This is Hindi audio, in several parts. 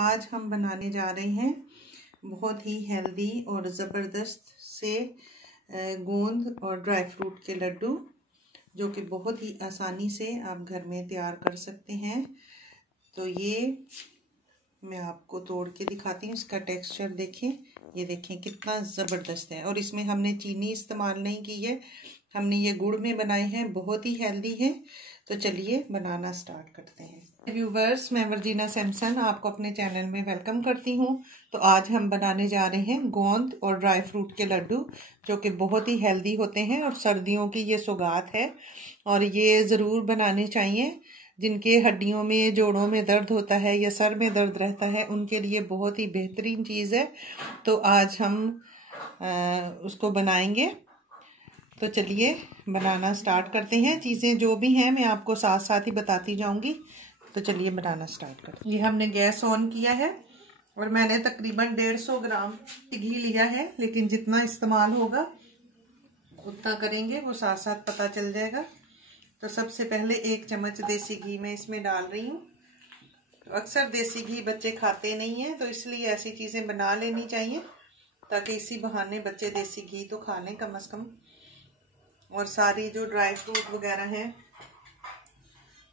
आज हम बनाने जा रहे हैं बहुत ही हेल्दी और ज़बरदस्त से गोंद और ड्राई फ्रूट के लड्डू, जो कि बहुत ही आसानी से आप घर में तैयार कर सकते हैं। तो ये मैं आपको तोड़ के दिखाती हूँ। इसका टेक्सचर देखें, ये देखें कितना ज़बरदस्त है। और इसमें हमने चीनी इस्तेमाल नहीं की है, हमने ये गुड़ में बनाए हैं, बहुत ही हेल्दी है। तो चलिए बनाना स्टार्ट करते हैं। व्यूवर्स, मैं वर्जीना सैमसन आपको अपने चैनल में वेलकम करती हूँ। तो आज हम बनाने जा रहे हैं गोंद और ड्राई फ्रूट के लड्डू, जो कि बहुत ही हेल्दी होते हैं और सर्दियों की ये सौगात है। और ये ज़रूर बनाने चाहिए जिनके हड्डियों में, जोड़ों में दर्द होता है या सर में दर्द रहता है, उनके लिए बहुत ही बेहतरीन चीज़ है। तो आज हम उसको बनाएंगे। तो चलिए बनाना स्टार्ट करते हैं। चीज़ें जो भी हैं मैं आपको साथ साथ ही बताती जाऊंगी। तो चलिए बनाना स्टार्ट करते हैं। ये हमने गैस ऑन किया है और मैंने तकरीबन 150 ग्राम घी लिया है, लेकिन जितना इस्तेमाल होगा उतना करेंगे, वो साथ साथ पता चल जाएगा। तो सबसे पहले 1 चम्मच देसी घी मैं इसमें डाल रही हूँ। तो अक्सर देसी घी बच्चे खाते नहीं हैं, तो इसलिए ऐसी चीज़ें बना लेनी चाहिए ताकि इसी बहाने बच्चे देसी घी तो खा लें कम से कम। और सारी जो ड्राई फ्रूट वगैरह हैं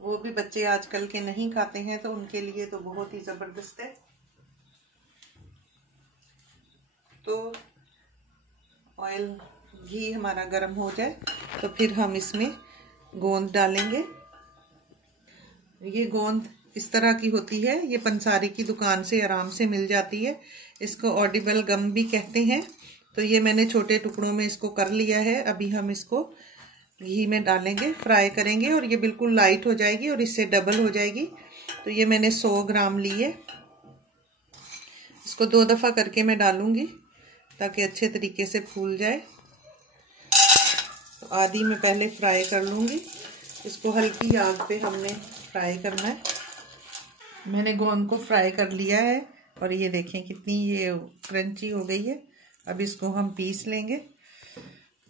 वो भी बच्चे आजकल के नहीं खाते हैं, तो उनके लिए तो बहुत ही ज़बरदस्त है। तो ऑयल, घी हमारा गर्म हो जाए तो फिर हम इसमें गोंद डालेंगे। ये गोंद इस तरह की होती है, ये पंसारी की दुकान से आराम से मिल जाती है। इसको ऑडिबल गम भी कहते हैं। तो ये मैंने छोटे टुकड़ों में इसको कर लिया है। अभी हम इसको घी में डालेंगे, फ्राई करेंगे और ये बिल्कुल लाइट हो जाएगी और इससे डबल हो जाएगी। तो ये मैंने 100 ग्राम ली है। इसको 2 दफ़ा करके मैं डालूंगी ताकि अच्छे तरीके से फूल जाए। तो आधी में पहले फ्राई कर लूँगी। इसको हल्की आग पे हमने फ्राई करना है। मैंने गोंद को फ्राई कर लिया है और ये देखें कितनी ये क्रंची हो गई है। अब इसको हम पीस लेंगे।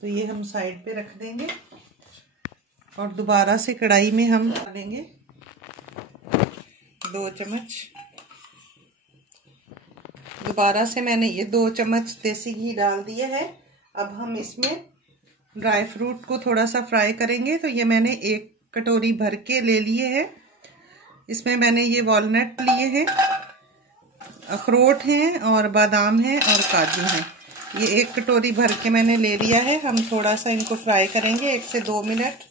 तो ये हम साइड पे रख देंगे और दोबारा से कढ़ाई में हम डालेंगे 2 चम्मच। दोबारा से मैंने ये 2 चम्मच देसी घी डाल दिया है। अब हम इसमें ड्राई फ्रूट को थोड़ा सा फ्राई करेंगे। तो ये मैंने 1 कटोरी भर के ले लिए हैं। इसमें मैंने ये वॉलनट लिए हैं, अखरोट हैं और बादाम हैं और काजू हैं। ये 1 कटोरी भर के मैंने ले लिया है। हम थोड़ा सा इनको फ्राई करेंगे 1 से 2 मिनट।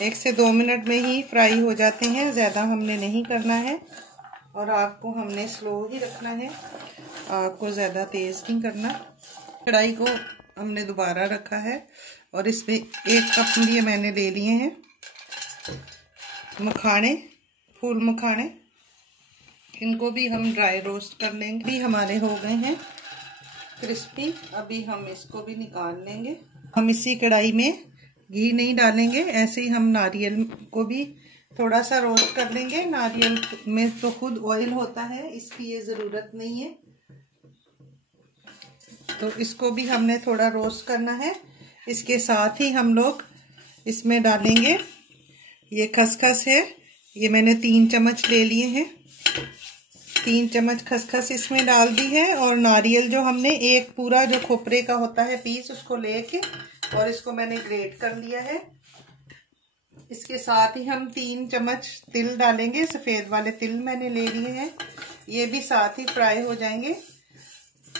1 से 2 मिनट में ही फ्राई हो जाते हैं, ज़्यादा हमने नहीं करना है। और आग को हमने स्लो ही रखना है, आग को ज़्यादा तेज़ नहीं करना। कढ़ाई को हमने दोबारा रखा है और इसमें 1 कप लिए मैंने ले लिए हैं मखाने, फूल मखाने। इनको भी हम ड्राई रोस्ट कर लेंगे। भी हमारे हो गए हैं क्रिस्पी। अभी हम इसको भी निकाल लेंगे। हम इसी कढ़ाई में घी नहीं डालेंगे, ऐसे ही हम नारियल को भी थोड़ा सा रोस्ट कर लेंगे। नारियल में तो खुद ऑयल होता है, इसकी ये ज़रूरत नहीं है। तो इसको भी हमने थोड़ा रोस्ट करना है। इसके साथ ही हम लोग इसमें डालेंगे, ये खसखस है, ये मैंने 3 चम्मच ले लिए हैं। 3 चम्मच खसखस इसमें डाल दी है। और नारियल जो हमने एक पूरा जो खोपरे का होता है पीस, उसको लेके और इसको मैंने ग्रेट कर लिया है। इसके साथ ही हम 3 चम्मच तिल डालेंगे। सफ़ेद वाले तिल मैंने ले लिए हैं, ये भी साथ ही फ्राई हो जाएंगे।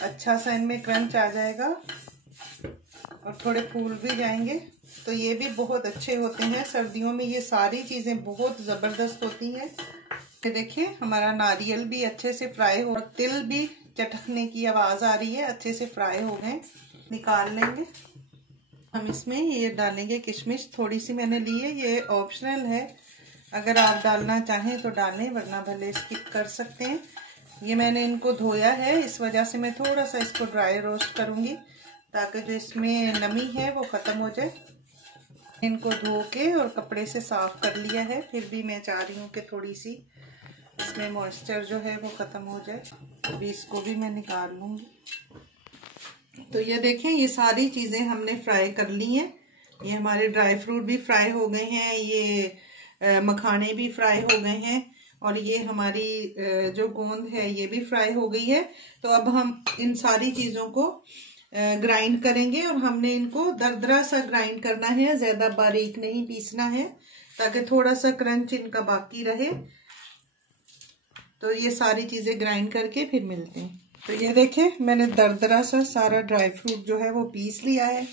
अच्छा सा इनमें क्रंच आ जाएगा और थोड़े फूल भी जाएंगे। तो ये भी बहुत अच्छे होते हैं सर्दियों में। ये सारी चीज़ें बहुत ज़बरदस्त होती हैं। ये देखिए हमारा नारियल भी अच्छे से फ्राई हो, तिल भी चटकने की आवाज़ आ रही है, अच्छे से फ्राई हो गए। निकाल लेंगे। हम इसमें ये डालेंगे किशमिश, थोड़ी सी मैंने ली है, ये ऑप्शनल है। अगर आप डालना चाहें तो डालें, वरना भले स्किप कर सकते हैं। ये मैंने इनको धोया है, इस वजह से मैं थोड़ा सा इसको ड्राई रोस्ट करूँगी ताकि जो इसमें नमी है वो ख़त्म हो जाए। इनको धो के और कपड़े से साफ़ कर लिया है, फिर भी मैं चाह रही हूँ कि थोड़ी सी इसमें मॉइस्चर जो है वो ख़त्म हो जाए। अभी इसको भी मैं निकाल लूँगी। तो ये देखें, ये सारी चीज़ें हमने फ्राई कर ली हैं। ये हमारे ड्राई फ्रूट भी फ्राई हो गए हैं, ये मखाने भी फ्राई हो गए हैं और ये हमारी जो गोंद है ये भी फ्राई हो गई है। तो अब हम इन सारी चीज़ों को ग्राइंड करेंगे और हमने इनको दरदरा सा ग्राइंड करना है, ज़्यादा बारीक नहीं पीसना है, ताकि थोड़ा सा क्रंच इनका बाकी रहे। तो ये सारी चीज़ें ग्राइंड करके फिर मिलते हैं। तो ये देखें, मैंने दरदरा सा सारा ड्राई फ्रूट जो है वो पीस लिया है।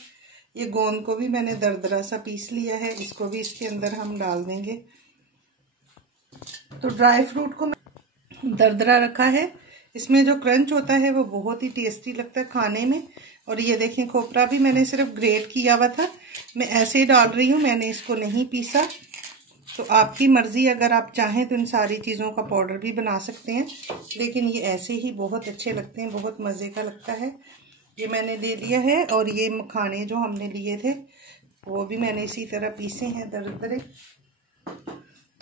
ये गोंद को भी मैंने दरदरा सा पीस लिया है, इसको भी इसके अंदर हम डाल देंगे। तो ड्राई फ्रूट को मैं दरदरा रखा है, इसमें जो क्रंच होता है वो बहुत ही टेस्टी लगता है खाने में। और ये देखें, खोपरा भी मैंने सिर्फ ग्रेट किया हुआ था, मैं ऐसे ही डाल रही हूँ, मैंने इसको नहीं पीसा। तो आपकी मर्जी, अगर आप चाहें तो इन सारी चीज़ों का पाउडर भी बना सकते हैं, लेकिन ये ऐसे ही बहुत अच्छे लगते हैं, बहुत मज़े का लगता है। ये मैंने ले लिया है और ये मखाने जो हमने लिए थे वो भी मैंने इसी तरह पीसे हैं दरदरे।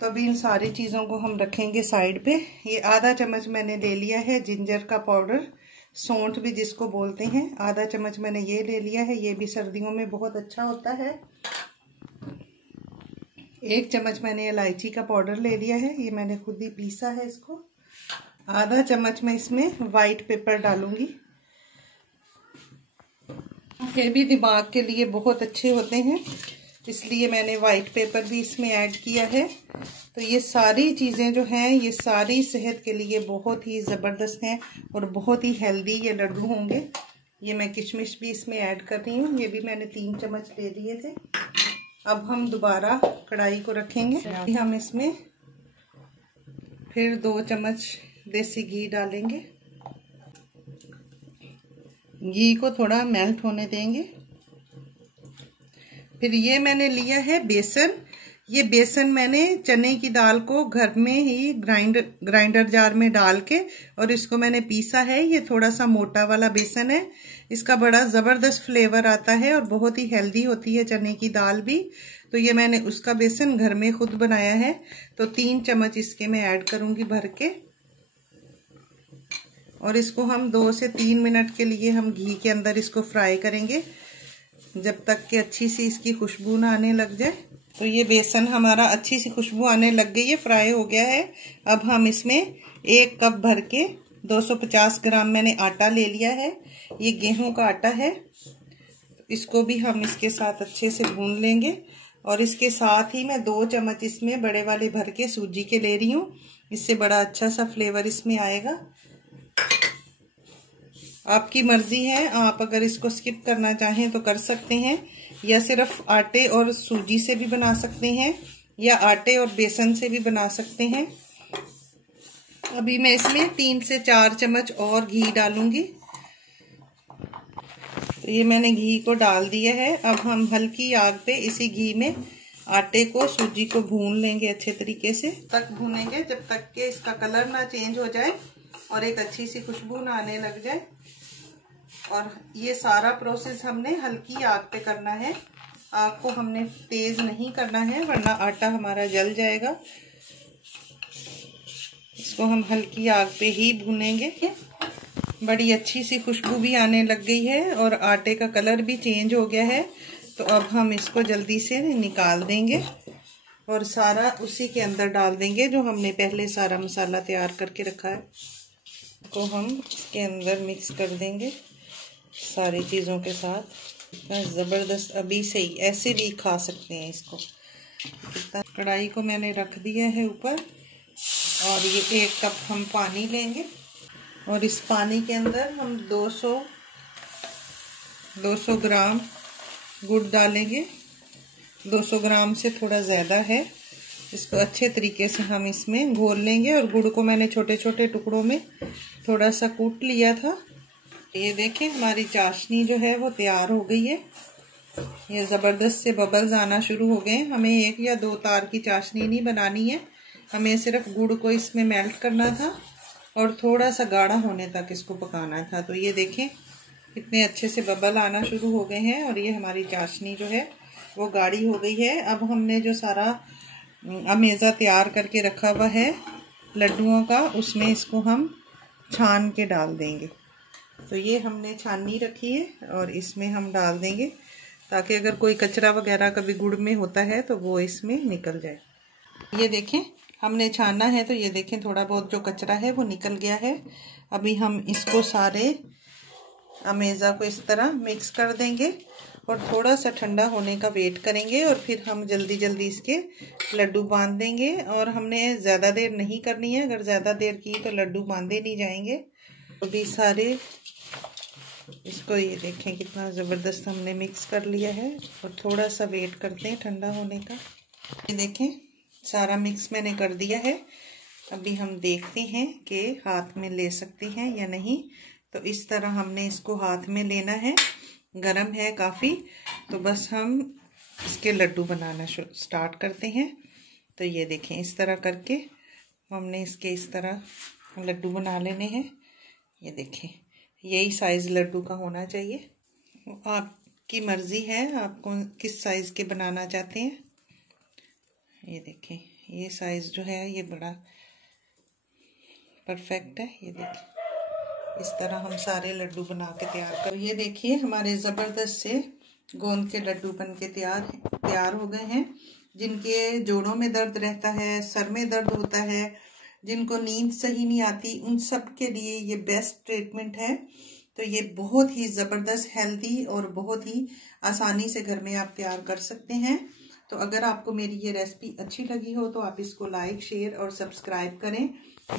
तो अभी इन सारी चीज़ों को हम रखेंगे साइड पे। ये आधा चम्मच मैंने ले लिया है जिंजर का पाउडर, सौंठ भी जिसको बोलते हैं, आधा चम्मच मैंने ये ले लिया है, ये भी सर्दियों में बहुत अच्छा होता है। 1 चम्मच मैंने इलायची का पाउडर ले लिया है, ये मैंने खुद ही पीसा है इसको। आधा चम्मच मैं इसमें वाइट पेपर डालूंगी, ये भी दिमाग के लिए बहुत अच्छे होते हैं, इसलिए मैंने वाइट पेपर भी इसमें ऐड किया है। तो ये सारी चीज़ें जो हैं ये सारी सेहत के लिए बहुत ही ज़बरदस्त हैं और बहुत ही हेल्दी ये लड्डू होंगे। ये मैं किशमिश भी इसमें ऐड कर रही हूँ, ये भी मैंने 3 चम्मच ले लिए थे। अब हम दोबारा कढ़ाई को रखेंगे, हम इसमें फिर 2 चम्मच देसी घी डालेंगे। घी को थोड़ा मेल्ट होने देंगे। फिर ये मैंने लिया है बेसन, ये बेसन मैंने चने की दाल को घर में ही ग्राइंडर जार में डाल के और इसको मैंने पीसा है। ये थोड़ा सा मोटा वाला बेसन है, इसका बड़ा ज़बरदस्त फ्लेवर आता है और बहुत ही हेल्दी होती है चने की दाल भी। तो ये मैंने उसका बेसन घर में खुद बनाया है। तो 3 चम्मच इसके मैं ऐड करूंगी भर के, और इसको हम 2 से 3 मिनट के लिए हम घी के अंदर इसको फ्राई करेंगे, जब तक कि अच्छी सी इसकी खुशबू ना आने लग जाए। तो ये बेसन हमारा अच्छी सी खुशबू आने लग गई है, फ्राई हो गया है। अब हम इसमें 1 कप भर के 250 ग्राम मैंने आटा ले लिया है, ये गेहूं का आटा है। इसको भी हम इसके साथ अच्छे से भून लेंगे और इसके साथ ही मैं 2 चम्मच इसमें बड़े वाले भर के सूजी के ले रही हूँ, इससे बड़ा अच्छा सा फ्लेवर इसमें आएगा। आपकी मर्जी है, आप अगर इसको स्किप करना चाहें तो कर सकते हैं, या सिर्फ आटे और सूजी से भी बना सकते हैं, या आटे और बेसन से भी बना सकते हैं। अभी मैं इसमें 3 से 4 चम्मच और घी डालूंगी। तो ये मैंने घी को डाल दिया है। अब हम हल्की आग पे इसी घी में आटे को सूजी को भून लेंगे, अच्छे तरीके से तक भूनेंगे जब तक कि इसका कलर ना चेंज हो जाए और एक अच्छी सी खुशबू ना आने लग जाए। और ये सारा प्रोसेस हमने हल्की आग पे करना है, आग को हमने तेज नहीं करना है वरना आटा हमारा जल जाएगा। इसको हम हल्की आग पे ही भूनेंगे। बड़ी अच्छी सी खुशबू भी आने लग गई है और आटे का कलर भी चेंज हो गया है। तो अब हम इसको जल्दी से निकाल देंगे और सारा उसी के अंदर डाल देंगे जो हमने पहले सारा मसाला तैयार करके रखा है। को हम इसके अंदर मिक्स कर देंगे सारी चीज़ों के साथ। इतना ज़बरदस्त, अभी से ही ऐसे भी खा सकते हैं इसको। कढ़ाई को मैंने रख दिया है ऊपर और ये 1 कप हम पानी लेंगे और इस पानी के अंदर हम 200 ग्राम गुड़ डालेंगे। 200 ग्राम से थोड़ा ज़्यादा है। इसको अच्छे तरीके से हम इसमें घोल लेंगे और गुड़ को मैंने छोटे छोटे टुकड़ों में थोड़ा सा कूट लिया था। ये देखें, हमारी चाशनी जो है वो तैयार हो गई है। ये ज़बरदस्त से बबल्स आना शुरू हो गए। हमें 1 या 2 तार की चाशनी नहीं बनानी है, हमें सिर्फ गुड़ को इसमें मेल्ट करना था और थोड़ा सा गाढ़ा होने तक इसको पकाना था। तो ये देखें कितने अच्छे से बबल आना शुरू हो गए हैं और ये हमारी चाशनी जो है वो गाढ़ी हो गई है। अब हमने जो सारा अमेज़ा तैयार करके रखा हुआ है लड्डुओं का, उसमें इसको हम छान के डाल देंगे। तो ये हमने छाननी रखी है और इसमें हम डाल देंगे ताकि अगर कोई कचरा वगैरह कभी गुड़ में होता है तो वो इसमें निकल जाए। ये देखें हमने छाना है तो ये देखें थोड़ा बहुत जो कचरा है वो निकल गया है। अभी हम इसको सारे अमेज़ा को इस तरह मिक्स कर देंगे और थोड़ा सा ठंडा होने का वेट करेंगे और फिर हम जल्दी जल्दी इसके लड्डू बांध देंगे। और हमने ज़्यादा देर नहीं करनी है, अगर ज़्यादा देर की तो लड्डू बांधे नहीं जाएंगे। अभी सारे इसको ये देखें कितना ज़बरदस्त हमने मिक्स कर लिया है और थोड़ा सा वेट करते हैं ठंडा होने का। ये देखें सारा मिक्स मैंने कर दिया है। अभी हम देखते हैं कि हाथ में ले सकते हैं या नहीं। तो इस तरह हमने इसको हाथ में लेना है, गरम है काफ़ी। तो बस हम इसके लड्डू बनाना स्टार्ट करते हैं। तो ये देखें इस तरह करके हमने इसके इस तरह लड्डू बना लेने हैं। ये देखें यही साइज़ लड्डू का होना चाहिए। आपकी मर्ज़ी है आप किस साइज़ के बनाना चाहते हैं। ये देखें ये साइज़ जो है ये बड़ा परफेक्ट है। ये देखें इस तरह हम सारे लड्डू बना के तैयार कर। ये देखिए हमारे ज़बरदस्त से गोंद के लड्डू बन के तैयार हो गए हैं। जिनके जोड़ों में दर्द रहता है, सर में दर्द होता है, जिनको नींद सही नहीं आती, उन सब के लिए ये बेस्ट ट्रीटमेंट है। तो ये बहुत ही ज़बरदस्त हेल्दी और बहुत ही आसानी से घर में आप तैयार कर सकते हैं। तो अगर आपको मेरी ये रेसिपी अच्छी लगी हो तो आप इसको लाइक, शेयर और सब्सक्राइब करें।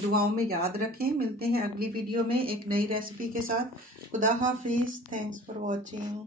दुआओं में याद रखें। मिलते हैं अगली वीडियो में एक नई रेसिपी के साथ। खुदा हाफिज़। Thanks for watching.